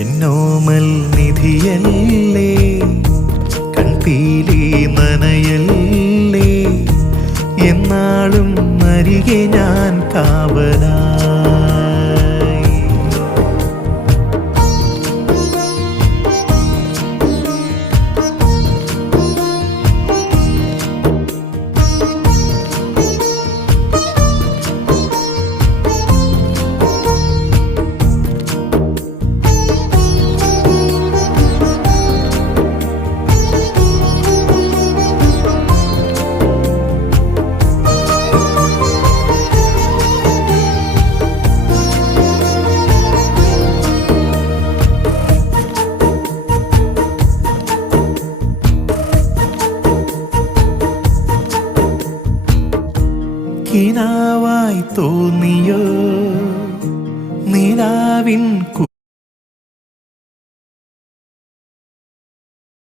എന്നോമൽ നിധിയല്ലേ, കൺപീലി നനയല്ലേ, എന്നാളും അരികെ ഞാൻ കാവലായി. കിനാവായി തോന്നിയോ നിലാവിൻ